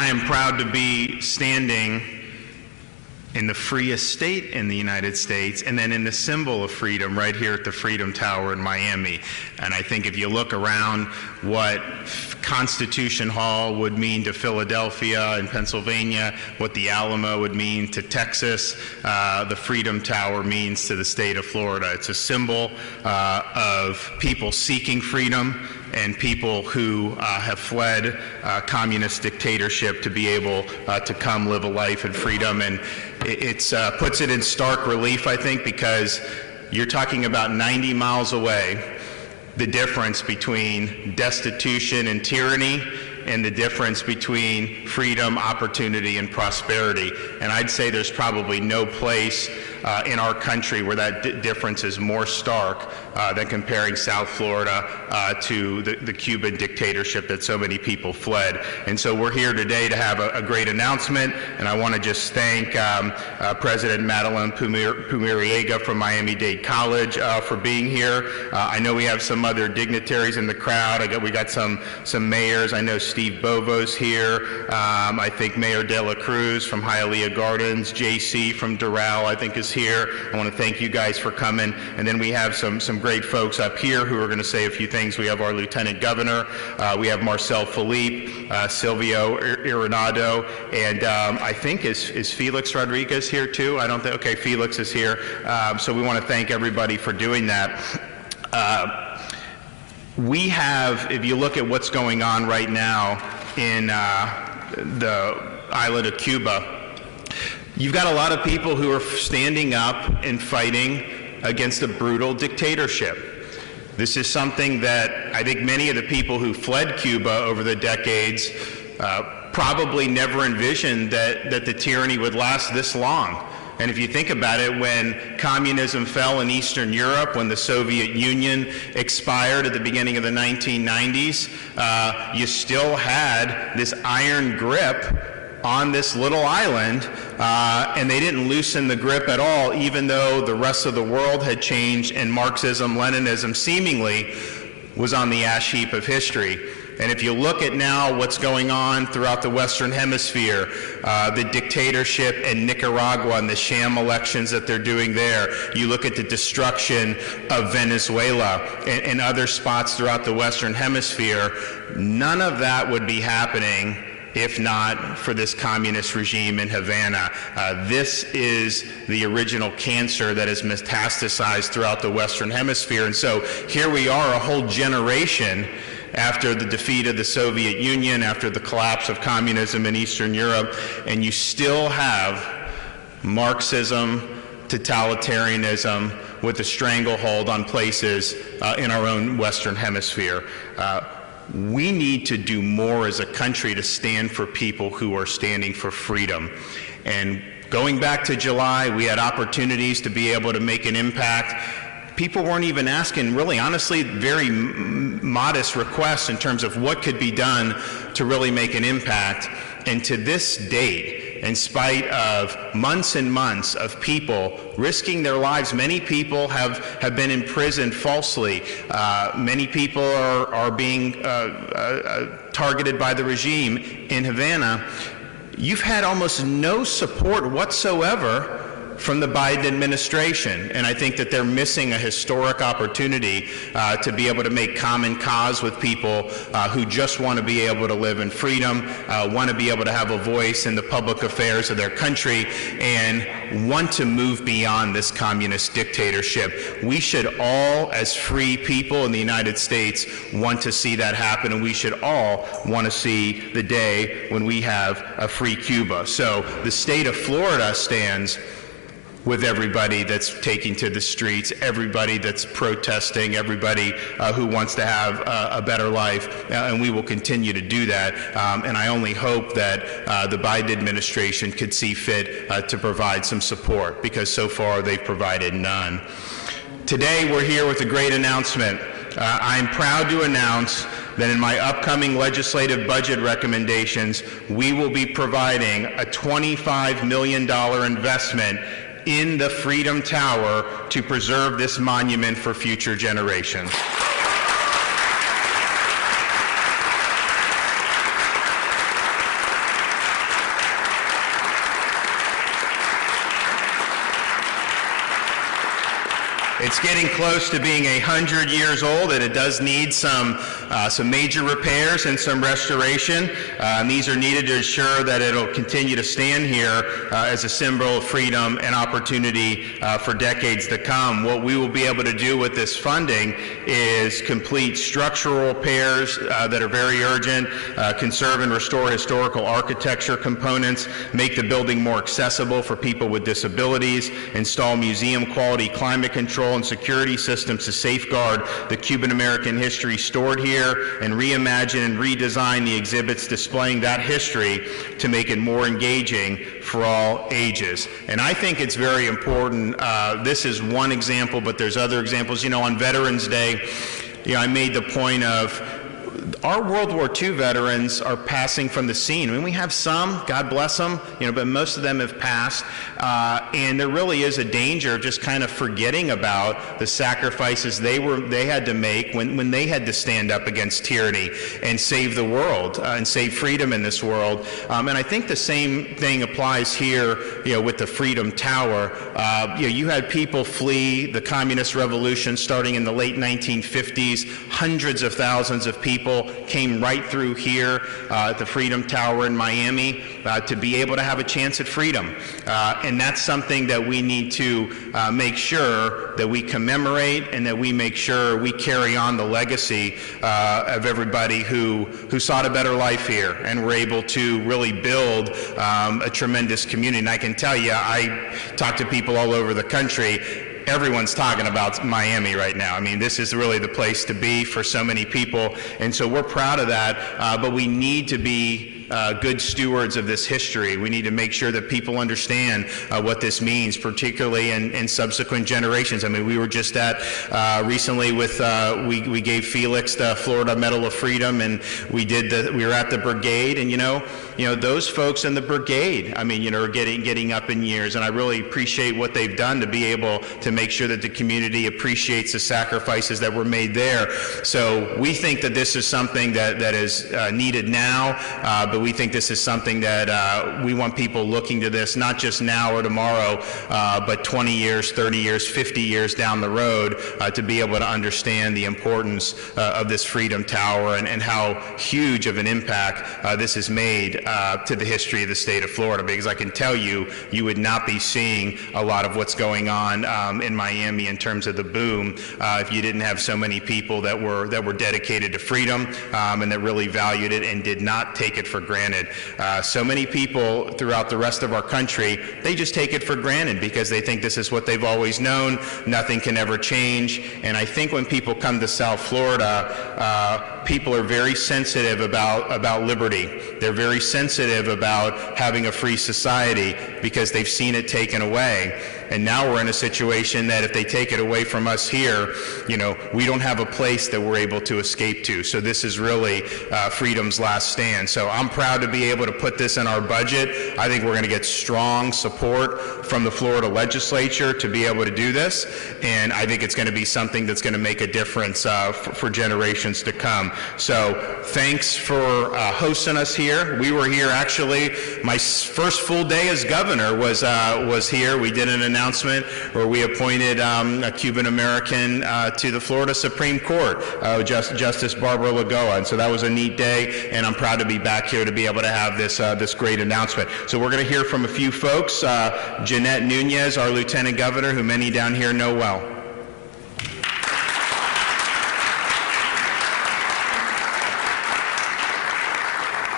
I am proud to be standing in the freest state in the United States, and then in the symbol of freedom right here at the Freedom Tower in Miami. And I think if you look around what Constitution Hall would mean to Philadelphia and Pennsylvania, what the Alamo would mean to Texas, the Freedom Tower means to the state of Florida. It's a symbol of people seeking freedom and people who have fled communist dictatorship to be able to come live a life in freedom. And it puts it in stark relief, I think, because you're talking about 90 miles away, the difference between destitution and tyranny and the difference between freedom, opportunity, and prosperity. And I'd say there's probably no place in our country where that difference is more stark than comparing South Florida to the Cuban dictatorship that so many people fled. And so we're here today to have a great announcement, and I want to just thank President Madeline Pumariega from Miami-Dade College for being here. I know we have some other dignitaries in the crowd. We got some mayors. I know Steve Bovo's here. I think Mayor De La Cruz from Hialeah Gardens, JC from Doral, I think, is here. I want to thank you guys for coming. And then we have some great folks up here who are going to say a few things. We have our Lieutenant Governor. We have Marcel Philippe, Silvio Ironado, and I think is Felix Rodriguez here too? I don't think, okay, Felix is here. So we want to thank everybody for doing that. We have, if you look at what's going on right now in the island of Cuba, you've got a lot of people who are standing up and fighting against a brutal dictatorship. This is something that I think many of the people who fled Cuba over the decades probably never envisioned that the tyranny would last this long. And if you think about it, when communism fell in Eastern Europe, when the Soviet Union expired at the beginning of the 1990s, you still had this iron grip on this little island, and they didn't loosen the grip at all, even though the rest of the world had changed and Marxism, Leninism seemingly was on the ash heap of history. And if you look at now what's going on throughout the Western Hemisphere, the dictatorship in Nicaragua and the sham elections that they're doing there, you look at the destruction of Venezuela and other spots throughout the Western Hemisphere, none of that would be happening if not for this communist regime in Havana. This is the original cancer that has metastasized throughout the Western Hemisphere. And so here we are, a whole generation after the defeat of the Soviet Union, after the collapse of communism in Eastern Europe, and you still have Marxism, totalitarianism with a stranglehold on places in our own Western Hemisphere. We need to do more as a country to stand for people who are standing for freedom. And going back to July, we had opportunities to be able to make an impact. People weren't even asking, really, honestly, very modest requests in terms of what could be done to really make an impact. And to this date, in spite of months and months of people risking their lives, many people have been imprisoned falsely. Many people are being targeted by the regime in Havana. You've had almost no support whatsoever from the Biden administration, and I think that they're missing a historic opportunity to be able to make common cause with people who just want to be able to live in freedom, want to be able to have a voice in the public affairs of their country, and want to move beyond this communist dictatorship. We should all, as free people in the United States, want to see that happen, and we should all want to see the day when we have a free Cuba. So the state of Florida stands with everybody that's taking to the streets, everybody that's protesting, everybody who wants to have a better life, and we will continue to do that. And I only hope that the Biden administration could see fit to provide some support, because so far they've provided none. Today we're here with a great announcement. I'm proud to announce that in my upcoming legislative budget recommendations, we will be providing a $25 million investment in the Freedom Tower to preserve this monument for future generations. It's getting close to being 100 years old, and it does need some major repairs and some restoration. And these are needed to ensure that it'll continue to stand here as a symbol of freedom and opportunity for decades to come. What we will be able to do with this funding is complete structural repairs that are very urgent, conserve and restore historical architecture components, make the building more accessible for people with disabilities, install museum-quality climate control and security systems to safeguard the Cuban American history stored here, and reimagine and redesign the exhibits displaying that history to make it more engaging for all ages. And I think it's very important. This is one example, but there's other examples. You know, on Veterans Day, I made the point of our World War II veterans are passing from the scene. I mean, we have some, God bless them, but most of them have passed. And there really is a danger of just kind of forgetting about the sacrifices they had to make when they had to stand up against tyranny and save the world and save freedom in this world. And I think the same thing applies here, with the Freedom Tower. You had people flee the communist revolution starting in the late 1950s. Hundreds of thousands of people came right through here at the Freedom Tower in Miami to be able to have a chance at freedom. And that's something that we need to make sure that we commemorate, and that we make sure we carry on the legacy of everybody who sought a better life here and were able to really build a tremendous community. And I can tell you, I talk to people all over the country. Everyone's talking about Miami right now. I mean, this is really the place to be for so many people, and so we're proud of that, but we need to be good stewards of this history. We need to make sure that people understand what this means, particularly in subsequent generations. I mean, we were just at recently with we gave Felix the Florida Medal of Freedom, and we were at the brigade, and those folks in the brigade, I mean, are getting up in years, and I really appreciate what they've done to be able to make sure that the community appreciates the sacrifices that were made there. So we think that this is something that is needed now, but we think this is something that we want people looking to this, not just now or tomorrow, but 20 years, 30 years, 50 years down the road, to be able to understand the importance of this Freedom Tower and how huge of an impact this has made to the history of the state of Florida. Because I can tell you, you would not be seeing a lot of what's going on in Miami in terms of the boom if you didn't have so many people that were dedicated to freedom and that really valued it and did not take it for granted. So many people throughout the rest of our country, they just take it for granted because they think this is what they've always known, nothing can ever change. And I think when people come to South Florida, people are very sensitive about liberty. They're very sensitive about having a free society because they've seen it taken away. And now we're in a situation that if they take it away from us here, we don't have a place that we're able to escape to. So this is really freedom's last stand. So I'm proud to be able to put this in our budget. I think we're going to get strong support from the Florida legislature to be able to do this. And I think it's going to be something that's going to make a difference for generations to come. So thanks for hosting us here. We were here actually, my first full day as governor was here. We did an announcement where we appointed a Cuban American to the Florida Supreme Court, Justice Barbara Lagoa, and so that was a neat day, and I'm proud to be back here to be able to have this great announcement. So we're going to hear from a few folks. Jeanette Nunez, our Lieutenant Governor, who many down here know well.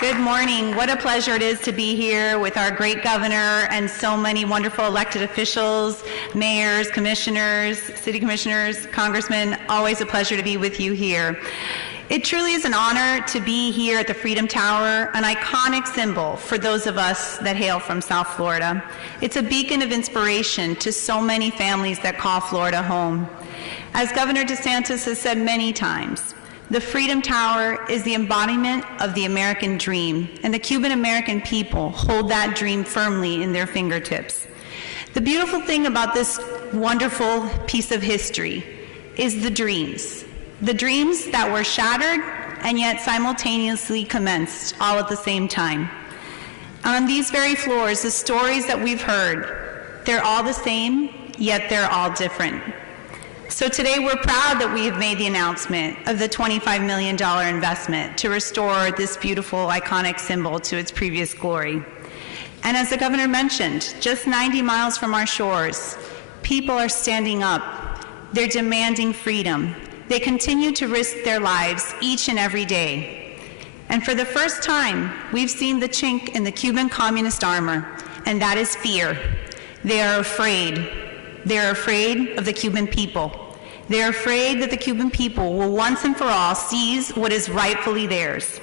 Good morning. What a pleasure it is to be here with our great governor and so many wonderful elected officials, mayors, commissioners, city commissioners, congressmen. Always a pleasure to be with you here. It truly is an honor to be here at the Freedom Tower, an iconic symbol for those of us that hail from South Florida. It's a beacon of inspiration to so many families that call Florida home. As Governor DeSantis has said many times, the Freedom Tower is the embodiment of the American dream, and the Cuban American people hold that dream firmly in their fingertips. The beautiful thing about this wonderful piece of history is the dreams that were shattered and yet simultaneously commenced all at the same time. On these very floors, the stories that we've heard, they're all the same, yet they're all different. So today we're proud that we have made the announcement of the $25 million investment to restore this beautiful, iconic symbol to its previous glory. And as the governor mentioned, just 90 miles from our shores, people are standing up. They're demanding freedom. They continue to risk their lives each and every day. And for the first time, we've seen the chink in the Cuban communist armor, and that is fear. They are afraid. They're afraid of the Cuban people. They're afraid that the Cuban people will once and for all seize what is rightfully theirs.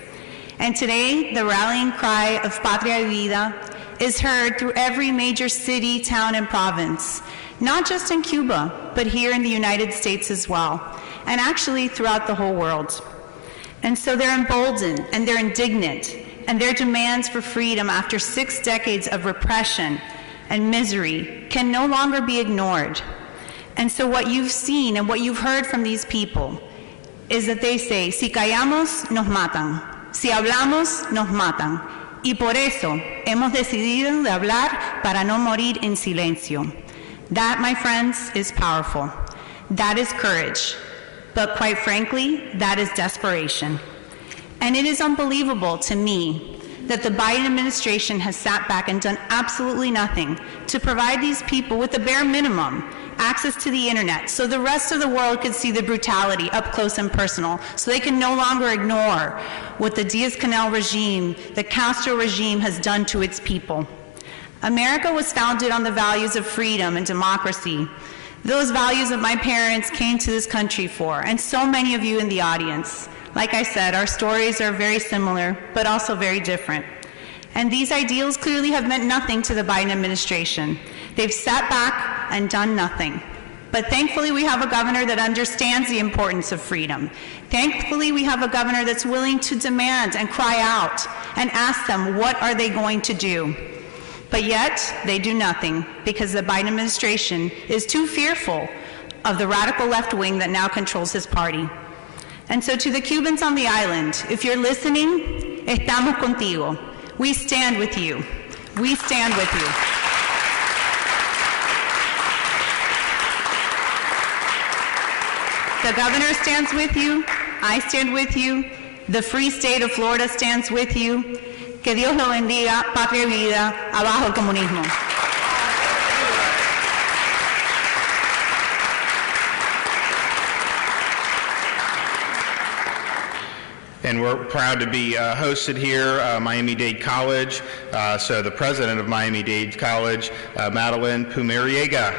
And today, the rallying cry of Patria y Vida is heard through every major city, town, and province, not just in Cuba, but here in the United States as well, and actually throughout the whole world. And so they're emboldened and they're indignant, and their demands for freedom after 6 decades of repression and misery can no longer be ignored. And so what you've seen and what you've heard from these people is that they say, si callamos, nos matan. Si hablamos, nos matan. Y por eso hemos decidido de hablar para no morir en silencio. That, my friends, is powerful. That is courage. But quite frankly, that is desperation. And it is unbelievable to me that the Biden administration has sat back and done absolutely nothing to provide these people with the bare minimum access to the internet so the rest of the world could see the brutality up close and personal, so they can no longer ignore what the Diaz-Canel regime, the Castro regime has done to its people. America was founded on the values of freedom and democracy, those values that my parents came to this country for, and so many of you in the audience. Like I said, our stories are very similar, but also very different. And these ideals clearly have meant nothing to the Biden administration. They've sat back and done nothing. But thankfully, we have a governor that understands the importance of freedom. Thankfully, we have a governor that's willing to demand and cry out and ask them, what are they going to do? But yet, they do nothing because the Biden administration is too fearful of the radical left wing that now controls his party. And so to the Cubans on the island, if you're listening, estamos contigo. We stand with you. We stand with you. The governor stands with you. I stand with you. The free state of Florida stands with you. Que Dios lo bendiga, patria y vida, abajo el comunismo. And we're proud to be hosted here, Miami-Dade College. So the president of Miami-Dade College, Madeline Pumariega.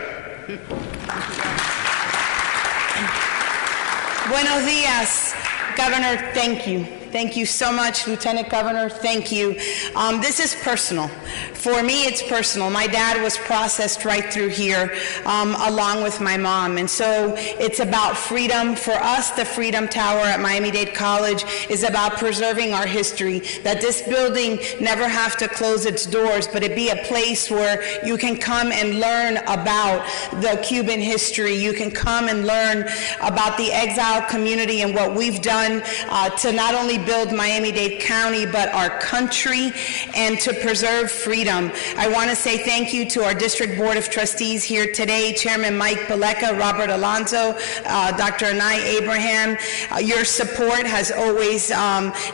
Buenos días, Governor, thank you. Thank you so much, Lieutenant Governor, thank you. This is personal. For me, it's personal. My dad was processed right through here, along with my mom. And so it's about freedom. For us, the Freedom Tower at Miami-Dade College is about preserving our history, that this building never have to close its doors, but it be a place where you can come and learn about the Cuban history. You can come and learn about the exile community and what we've done to not only build Miami-Dade County, but our country, and to preserve freedom. I want to say thank you to our District Board of Trustees here today, Chairman Mike Beleca, Robert Alonso, Dr. Anai Abraham. Your support has always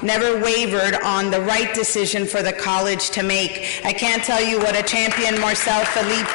never wavered on the right decision for the college to make. I can't tell you what a champion Marcel Felipe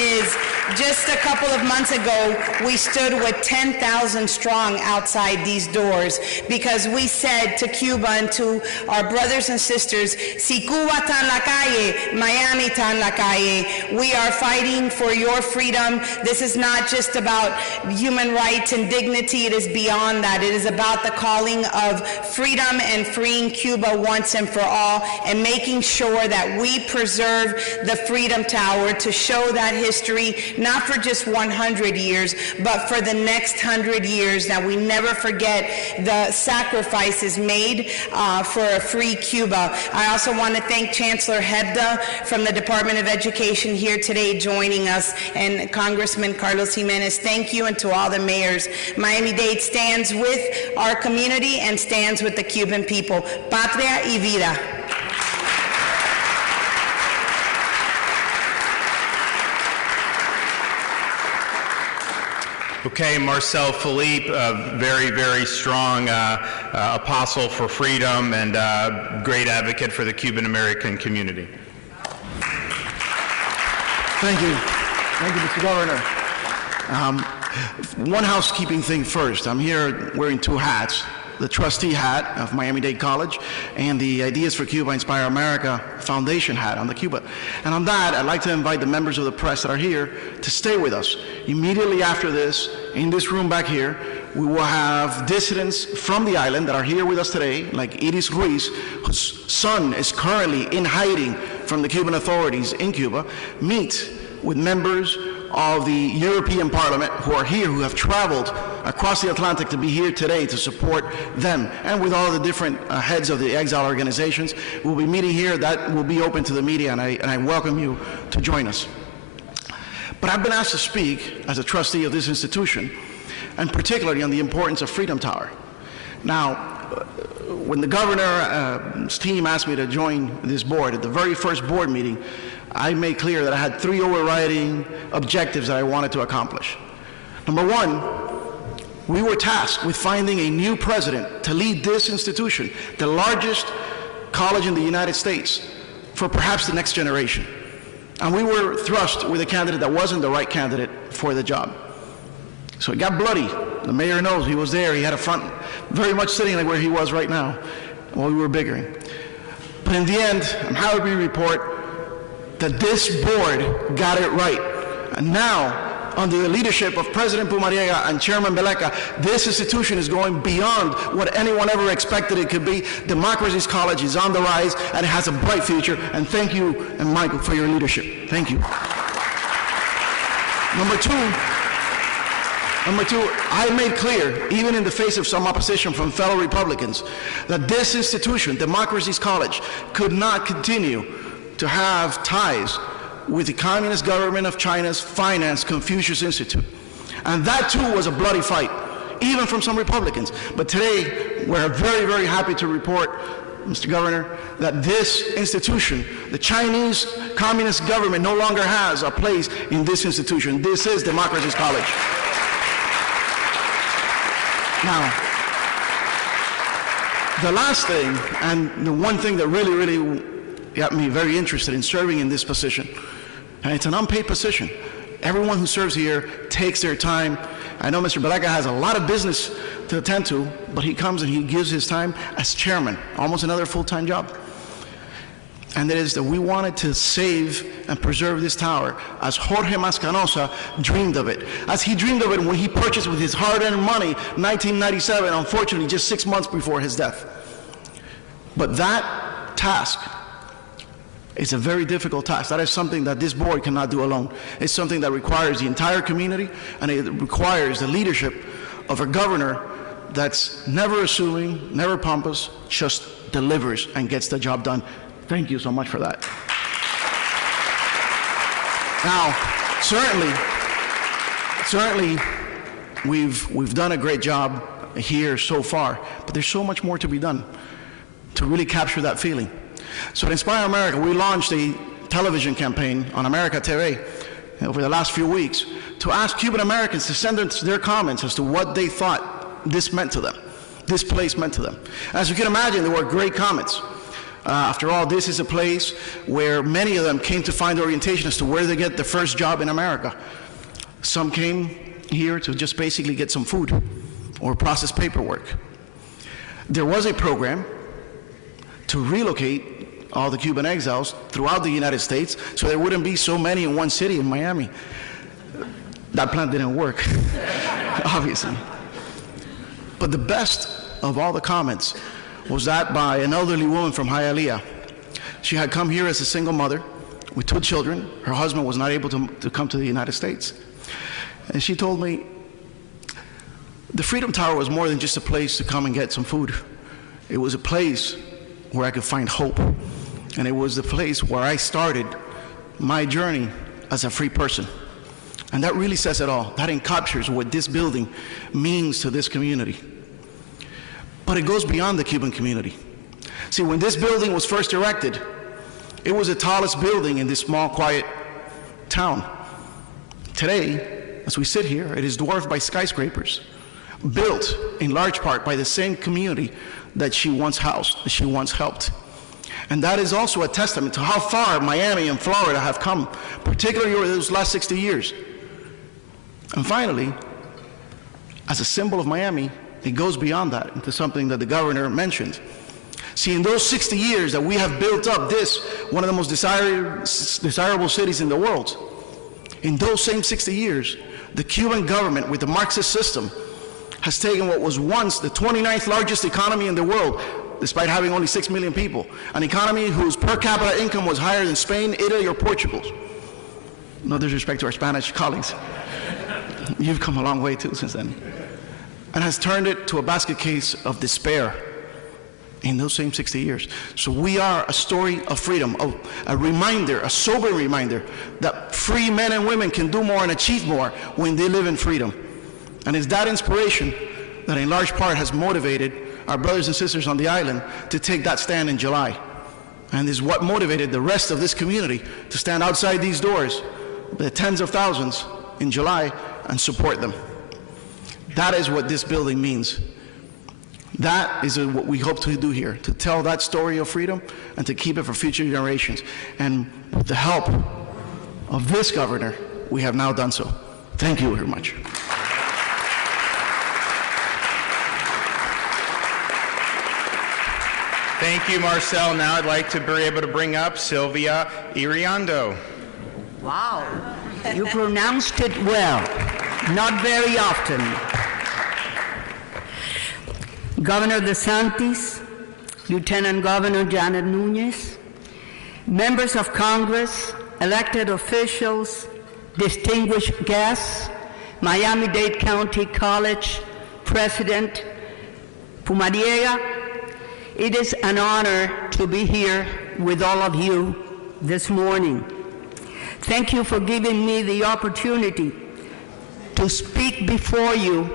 is. Just a couple of months ago, we stood with 10,000 strong outside these doors because we said to Cuba and to our brothers and sisters, si Cuba está en la calle, Miami está en la calle. We are fighting for your freedom. This is not just about human rights and dignity. It is beyond that. It is about the calling of freedom and freeing Cuba once and for all, and making sure that we preserve the Freedom Tower to show that history, not for just 100 years, but for the next 100 years, that we never forget the sacrifices made for a free Cuba. I also want to thank Chancellor Hebda from the Department of Education here today joining us, and Congressman Carlos Jimenez. Thank you, and to all the mayors. Miami-Dade stands with our community and stands with the Cuban people. Patria y vida. Okay, Marcel Philippe, a very, very strong apostle for freedom and great advocate for the Cuban American community. Thank you. Thank you, Mr. Governor. One housekeeping thing first. I'm here wearing two hats, the trustee hat of Miami-Dade College and the Ideas for Cuba Inspire America Foundation hat on the Cuba. And on that, I'd like to invite the members of the press that are here to stay with us. Immediately after this, in this room back here, we will have dissidents from the island that are here with us today, like Iris Ruiz, whose son is currently in hiding from the Cuban authorities in Cuba, meet with members of the European Parliament who are here, who have traveled across the Atlantic to be here today to support them, and with all the different heads of the exile organizations. We'll be meeting here. That will be open to the media, and I welcome you to join us. But I've been asked to speak as a trustee of this institution, and particularly on the importance of Freedom Tower. Now, when the governor's team asked me to join this board, at the very first board meeting, I made clear that I had three overriding objectives that I wanted to accomplish. Number one, we were tasked with finding a new president to lead this institution, the largest college in the United States, for perhaps the next generation. And we were thrust with a candidate that wasn't the right candidate for the job. So it got bloody. The mayor knows, he was there. He had a front very much sitting like where he was right now while we were bickering. But in the end, I'm happy to report that this board got it right. And now, under the leadership of President Pumariega and Chairman Beleca, this institution is going beyond what anyone ever expected it could be. Democracy's College is on the rise, and it has a bright future. And thank you, and Michael, for your leadership. Thank you. Number two, I made clear, even in the face of some opposition from fellow Republicans, that this institution, Democracy's College, could not continue to have ties with the Communist government of China's financed Confucius Institute. And that too was a bloody fight, even from some Republicans. But today, we're very, very happy to report, Mr. Governor, that this institution, the Chinese Communist government, no longer has a place in this institution. This is Democracy's College. Now, the last thing, and the one thing that really got me very interested in serving in this position, and it's an unpaid position. Everyone who serves here takes their time. I know Mr. Beleca has a lot of business to attend to, but he comes and he gives his time as chairman, almost another full-time job. And that is that we wanted to save and preserve this tower as Jorge Mascanosa dreamed of it. As he dreamed of it when he purchased with his hard-earned money, 1997, unfortunately just 6 months before his death. But that task, it's a very difficult task. That is something that this board cannot do alone. It's something that requires the entire community, and it requires the leadership of a governor that's never assuming, never pompous, just delivers and gets the job done. Thank you so much for that. Now, certainly, we've done a great job here so far, but there's so much more to be done to really capture that feeling. So at Inspire America, we launched a television campaign on America TV over the last few weeks to ask Cuban Americans to send their comments as to what they thought this meant to them, this place meant to them. As you can imagine, there were great comments. After all, this is a place where many of them came to find orientation as to where they get their first job in America. Some came here to just basically get some food or process paperwork. There was a program to relocate all the Cuban exiles throughout the United States so there wouldn't be so many in one city in Miami. That plan didn't work, obviously. But the best of all the comments was that by an elderly woman from Hialeah. She had come here as a single mother with 2 children. Her husband was not able to come to the United States. And she told me, the Freedom Tower was more than just a place to come and get some food. It was a place where I could find hope. And it was the place where I started my journey as a free person. And that really says it all. That encaptures what this building means to this community. But it goes beyond the Cuban community. See, when this building was first erected, it was the tallest building in this small, quiet town. Today, as we sit here, it is dwarfed by skyscrapers, built in large part by the same community that she once housed, that she once helped. And that is also a testament to how far Miami and Florida have come, particularly over those last 60 years. And finally, as a symbol of Miami, it goes beyond that into something that the governor mentioned. See, in those 60 years that we have built up this, one of the most desirable cities in the world, in those same 60 years, the Cuban government, with the Marxist system, has taken what was once the 29th largest economy in the world, despite having only 6 million people, an economy whose per capita income was higher than Spain, Italy, or Portugal. No disrespect to our Spanish colleagues. You've come a long way too since then. And has turned it to a basket case of despair in those same 60 years. So we are a story of freedom, a reminder, a sobering reminder that free men and women can do more and achieve more when they live in freedom. And it's that inspiration that in large part has motivated our brothers and sisters on the island to take that stand in July. And is what motivated the rest of this community to stand outside these doors, the tens of thousands, in July and support them. That is what this building means. That is what we hope to do here, to tell that story of freedom and to keep it for future generations. And with the help of this governor, we have now done so. Thank you very much. Thank you, Marcel. Now I'd like to be able to bring up Sylvia Iriondo. Wow, you pronounced it well. Not very often. Governor DeSantis, Lieutenant Governor Janet Núñez, members of Congress, elected officials, distinguished guests, Miami-Dade County College President Pumariega, it is an honor to be here with all of you this morning. Thank you for giving me the opportunity to speak before you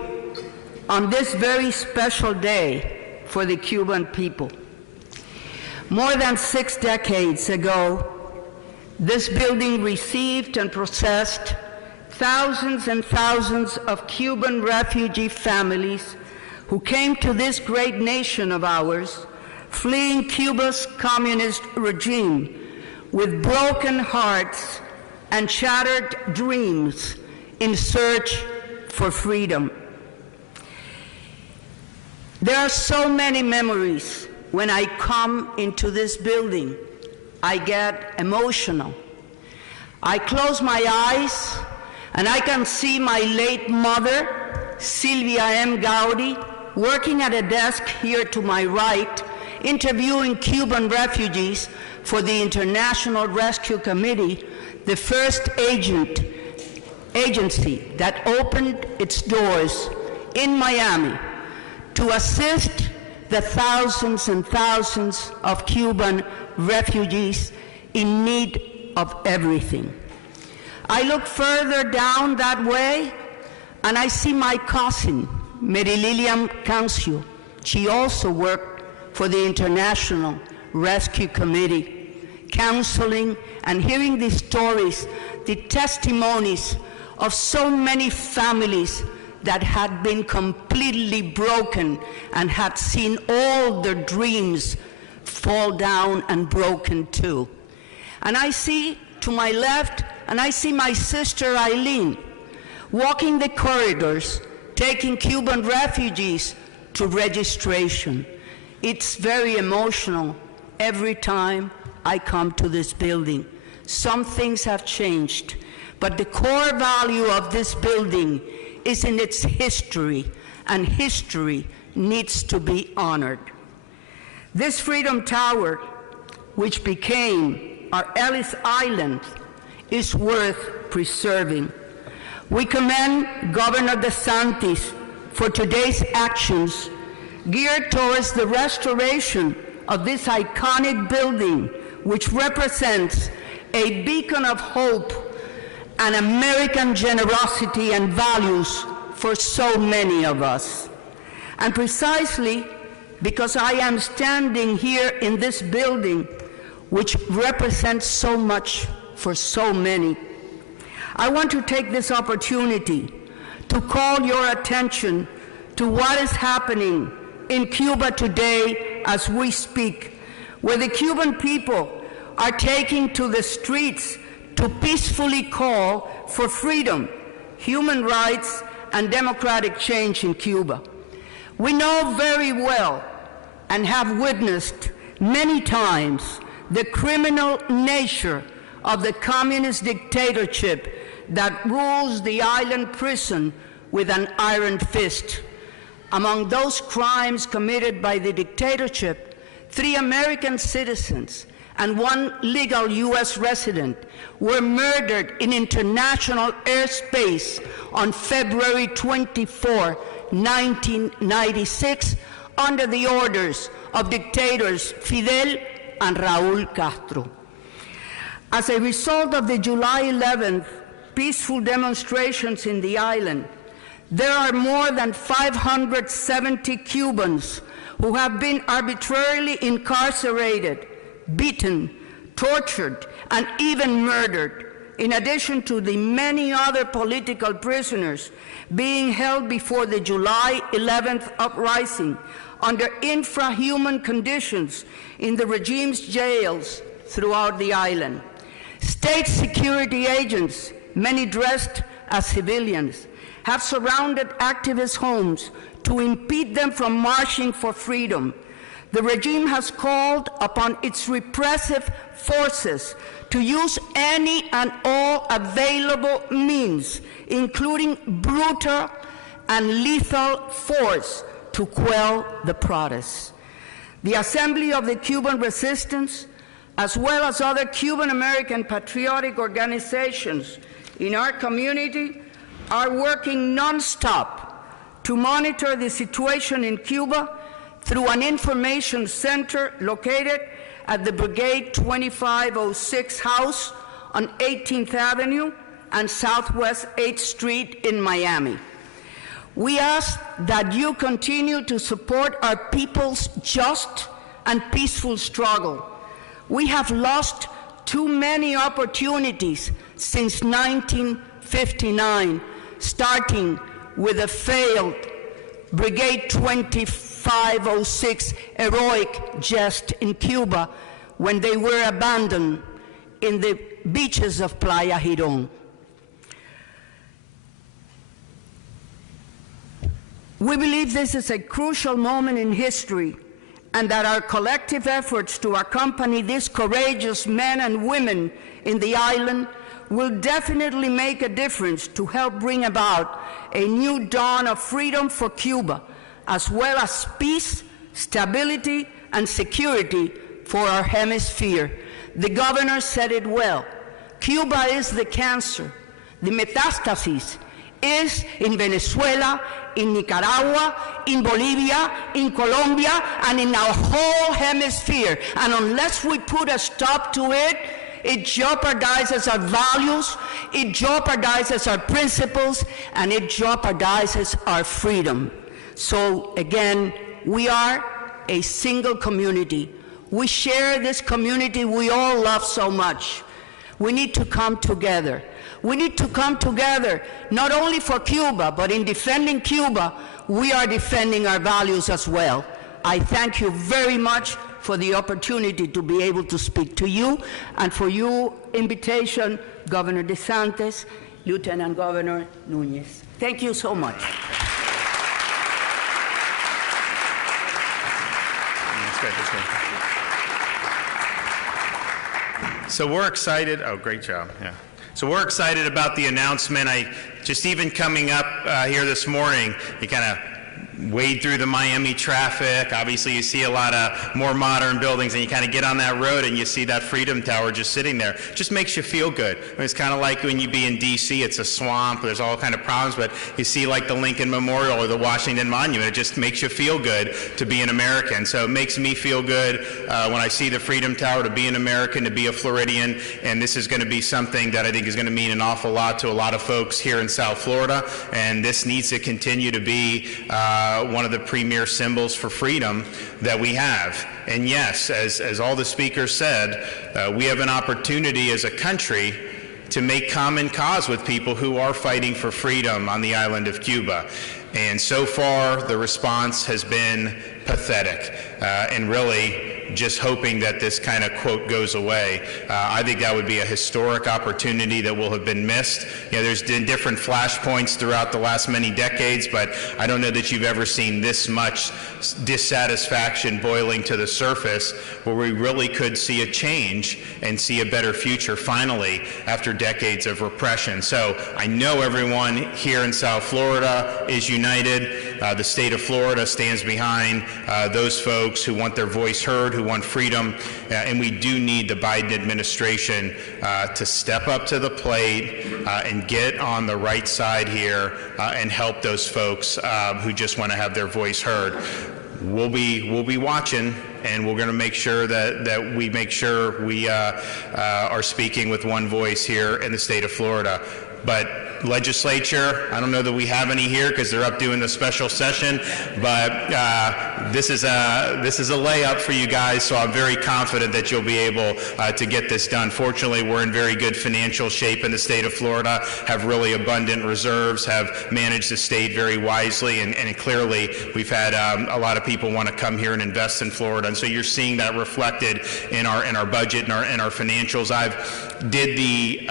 on this very special day for the Cuban people. More than 6 decades ago, this building received and processed thousands and thousands of Cuban refugee families who came to this great nation of ours, fleeing Cuba's communist regime with broken hearts and shattered dreams in search for freedom. There are so many memories. When I come into this building, I get emotional. I close my eyes and I can see my late mother, Sylvia M. Gaudi, working at a desk here to my right, interviewing Cuban refugees for the International Rescue Committee, the first agency that opened its doors in Miami to assist the thousands and thousands of Cuban refugees in need of everything. I look further down that way and I see my cousin, Mary Lilian Cancio. She also worked for the International Rescue Committee, counseling and hearing the stories, the testimonies of so many families that had been completely broken and had seen all their dreams fall down and broken too. And I see to my left, and I see my sister Eileen walking the corridors, taking Cuban refugees to registration. It's very emotional every time I come to this building. Some things have changed, but the core value of this building is in its history, and history needs to be honored. This Freedom Tower, which became our Ellis Island, is worth preserving. We commend Governor DeSantis for today's actions geared towards the restoration of this iconic building, which represents a beacon of hope and American generosity and values for so many of us. And precisely because I am standing here in this building, which represents so much for so many, I want to take this opportunity to call your attention to what is happening in Cuba today as we speak, where the Cuban people are taking to the streets to peacefully call for freedom, human rights, and democratic change in Cuba. We know very well and have witnessed many times the criminal nature of the communist dictatorship that rules the island prison with an iron fist. Among those crimes committed by the dictatorship, 3 American citizens and 1 legal U.S. resident were murdered in international airspace on February 24, 1996, under the orders of dictators Fidel and Raúl Castro. As a result of the July 11th peaceful demonstrations in the island, there are more than 570 Cubans who have been arbitrarily incarcerated, beaten, tortured, and even murdered, in addition to the many other political prisoners being held before the July 11th uprising under infrahuman conditions in the regime's jails throughout the island. State security agents, many dressed as civilians, have surrounded activists' homes to impede them from marching for freedom. The regime has called upon its repressive forces to use any and all available means, including brutal and lethal force, to quell the protests. The Assembly of the Cuban Resistance, as well as other Cuban-American patriotic organizations in our community, are working nonstop to monitor the situation in Cuba through an information center located at the Brigade 2506 house on 18th Avenue and Southwest 8th Street in Miami. We ask that you continue to support our people's just and peaceful struggle. We have lost too many opportunities since 1959, starting with a failed Brigade 2506 heroic gest in Cuba when they were abandoned in the beaches of Playa Girón. We believe this is a crucial moment in history, and that our collective efforts to accompany these courageous men and women in the island will definitely make a difference to help bring about a new dawn of freedom for Cuba, as well as peace, stability, and security for our hemisphere. The governor said it well. Cuba is the cancer. The metastasis is in Venezuela, in Nicaragua, in Bolivia, in Colombia, and in our whole hemisphere. And unless we put a stop to it, it jeopardizes our values, it jeopardizes our principles, and it jeopardizes our freedom. So again, we are a single community. We share this community we all love so much. We need to come together. We need to come together, not only for Cuba, but in defending Cuba, we are defending our values as well. I thank you very much for the opportunity to be able to speak to you, and for your invitation, Governor DeSantis, Lieutenant Governor Núñez. Thank you so much. That's great, that's great. So we're excited. Oh, great job. Yeah. So we're excited about the announcement. Just even coming up here this morning, you kind of wade through the Miami traffic. Obviously, you see a lot of more modern buildings, and you kind of get on that road and you see that Freedom Tower just sitting there. Just makes you feel good. I mean, it's kind of like when you be in D.C., it's a swamp, there's all kind of problems, but you see like the Lincoln Memorial or the Washington Monument, it just makes you feel good to be an American. So it makes me feel good when I see the Freedom Tower, to be an American, to be a Floridian, and this is going to be something that I think is going to mean an awful lot to a lot of folks here in South Florida, and this needs to continue to be one of the premier symbols for freedom that we have. And yes, as all the speakers said, we have an opportunity as a country to make common cause with people who are fighting for freedom on the island of Cuba. And so far, the response has been pathetic, and really just hoping that this kind of quote goes away. I think that would be a historic opportunity that will have been missed. You know, there's been different flashpoints throughout the last many decades, but I don't know that you've ever seen this much dissatisfaction boiling to the surface, where we really could see a change and see a better future finally after decades of repression. So I know everyone here in South Florida is united. The state of Florida stands behind those folks who want their voice heard, who want freedom, and we do need the Biden administration to step up to the plate and get on the right side here and help those folks who just want to have their voice heard. We'll be watching, and we're going to make sure that we make sure we are speaking with one voice here in the state of Florida. But legislature, I don't know that we have any here because they're up doing the special session, but this is a layup for you guys, so I'm very confident that you'll be able to get this done. Fortunately, we're in very good financial shape in the state of Florida, have really abundant reserves, have managed the state very wisely, and clearly we've had a lot of people want to come here and invest in Florida, and so you're seeing that reflected in our budget and our financials. I've did the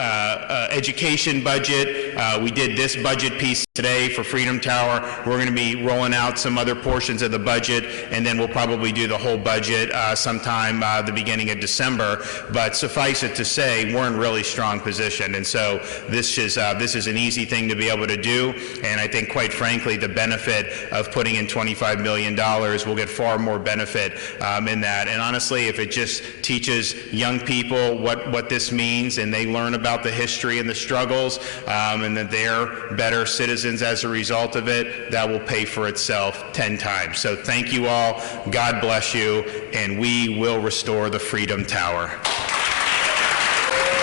education budget. We did this budget piece today for Freedom Tower. We're going to be rolling out some other portions of the budget, and then we'll probably do the whole budget sometime the beginning of December. But suffice it to say, we're in really strong position, and so this is an easy thing to be able to do. And I think, quite frankly, the benefit of putting in $25 million will get far more benefit in that. And honestly, if it just teaches young people what this means, and they learn about the history and the struggles, and that they're better citizens as a result of it, that will pay for itself 10 times. So thank you all. God bless you, and we will restore the Freedom Tower.